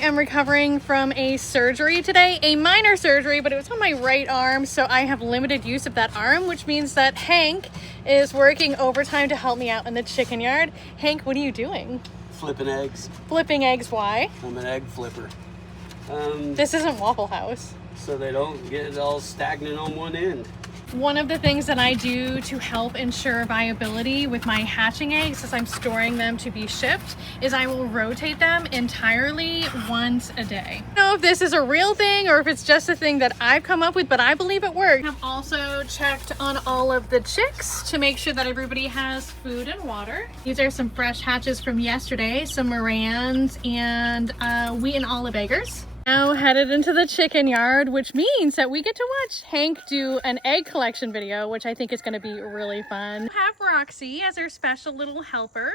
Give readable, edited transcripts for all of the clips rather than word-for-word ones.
am recovering from a surgery today, a minor surgery, but it was on my right arm, so I have limited use of that arm, which means that Hank is working overtime to help me out in the chicken yard. Hank, what are you doing? Flipping eggs. Flipping eggs, why? I'm an egg flipper. This isn't Waffle House. So they don't get all stagnant on one end. One of the things that I do to help ensure viability with my hatching eggs as I'm storing them to be shipped is I will rotate them entirely once a day. I don't know if this is a real thing or if it's just a thing that I've come up with, but I believe it works. I've also checked on all of the chicks to make sure that everybody has food and water. These are some fresh hatches from yesterday, some Morans and wheat and olive eggers. Now headed into the chicken yard, which means that we get to watch Hank do an egg collection video, which I think is going to be really fun. We have Roxy as our special little helper.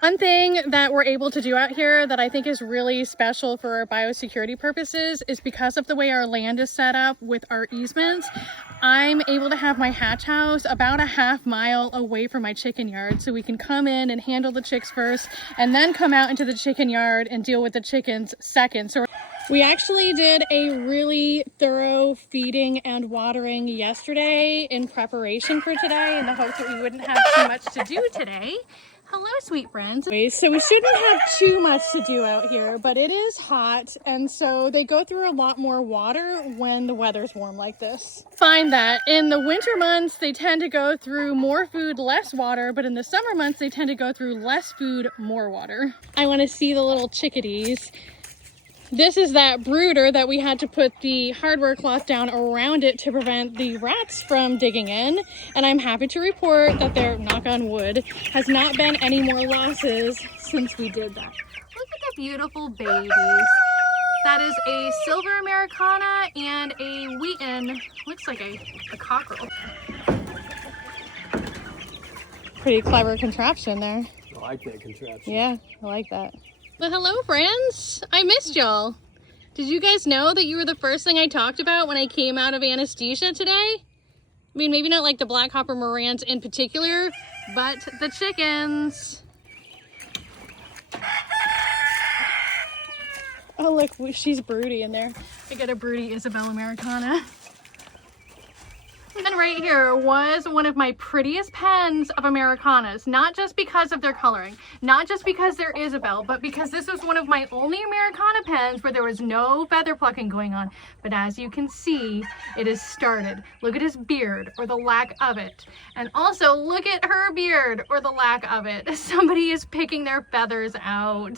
One thing that we're able to do out here that I think is really special for our biosecurity purposes is because of the way our land is set up with our easements, I'm able to have my hatch house about a half mile away from my chicken yard, so we can come in and handle the chicks first and then come out into the chicken yard and deal with the chickens second. So we actually did a really thorough feeding and watering yesterday in preparation for today in the hopes that we wouldn't have too much to do today. Hello, sweet friends. So we shouldn't have too much to do out here, but it is hot, and so they go through a lot more water when the weather's warm like this. Find that in the winter months, they tend to go through more food, less water, but in the summer months, they tend to go through less food, more water. I want to see the little chickadees. This is that brooder that we had to put the hardware cloth down around it to prevent the rats from digging in. And I'm happy to report that there, knock on wood, has not been any more losses since we did that. Look at the beautiful babies. That is a silver Americana and a Wheaton, looks like a cockerel. Pretty clever contraption there. I like that contraption. Yeah, I like that. Well, hello friends, I missed y'all. Did you guys know that you were the first thing I talked about when I came out of anesthesia today? I mean, maybe not like the black hopper Morans in particular, but the chickens. Oh look, she's broody in there. I got a broody Isabel Americana. And right here was one of my prettiest pens of Americanas, not just because of their coloring, not just because they're Isabel, but because this was one of my only Americana pens where there was no feather plucking going on. But as you can see, it has started. Look at his beard, or the lack of it. And also look at her beard, or the lack of it. Somebody is picking their feathers out.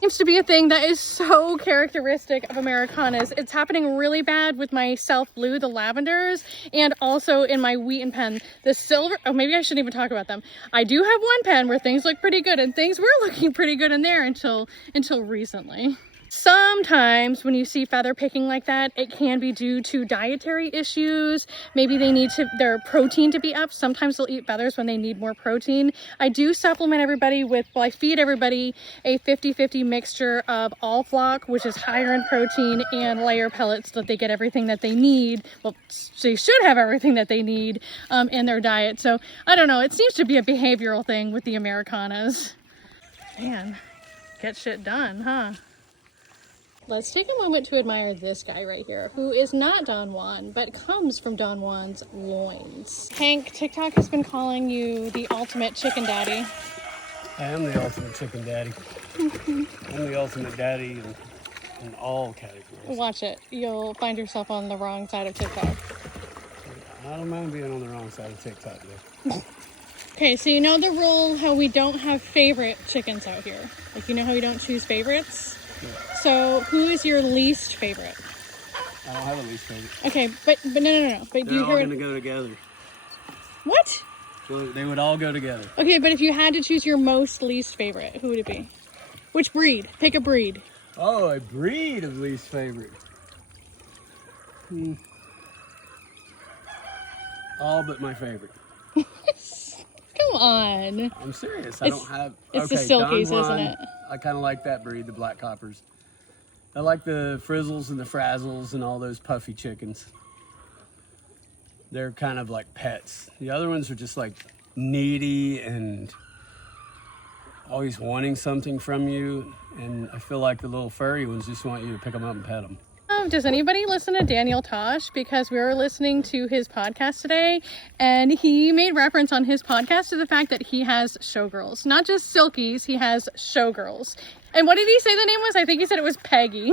Seems to be a thing that is so characteristic of Americanas. It's happening really bad with my Self Blue, the lavenders, and also in my Wheaton pen. The silver, oh, maybe I shouldn't even talk about them. I do have one pen where things look pretty good, and things were looking pretty good in there until recently. Sometimes when you see feather picking like that, it can be due to dietary issues. Maybe they need their protein to be up. Sometimes they'll eat feathers when they need more protein. I do supplement everybody with, well, I feed everybody a 50-50 mixture of all flock, which is higher in protein, and layer pellets so that they get everything that they need. Well, they should have everything that they need in their diet. So I don't know, it seems to be a behavioral thing with the Americanas. Man, get shit done, huh? Let's take a moment to admire this guy right here, who is not Don Juan, but comes from Don Juan's loins. Hank, TikTok has been calling you the ultimate chicken daddy. I am the ultimate chicken daddy. I'm the ultimate daddy in all categories. Watch it. You'll find yourself on the wrong side of TikTok. I don't mind being on the wrong side of TikTok, though. Okay, so you know the rule how we don't have favorite chickens out here. Like, you know how you don't choose favorites? Yeah. So who is your least favorite? I don't have a least favorite. Okay, but no. But they're all gonna go together. What? So they would all go together. Okay, but if you had to choose your most least favorite, who would it be? Which breed? Pick a breed. Oh, a breed of least favorite. All but my favorite. Come on. I'm serious. I don't have. It's the silkies, isn't it? I kind of like that breed, the black coppers. I like the frizzles and the frazzles and all those puffy chickens. They're kind of like pets. The other ones are just like needy and always wanting something from you, and I feel like the little furry ones just want you to pick them up and pet them. Does anybody listen to Daniel Tosh? Because we were listening to his podcast today, and he made reference on his podcast to the fact that he has showgirls. Not just silkies, he has showgirls. And what did he say the name was? I think he said it was Peggy.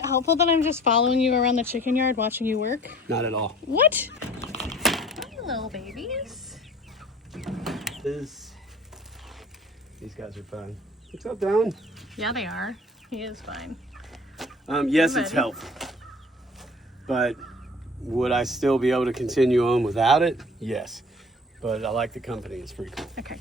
Helpful that I'm just following you around the chicken yard watching you work? Not at all. What? Hi, little babies. These guys are fun. What's up, Don? Yeah, they are. He is fine. Yes, it's helpful. But would I still be able to continue on without it? Yes. But I like the company. It's pretty cool. Okay.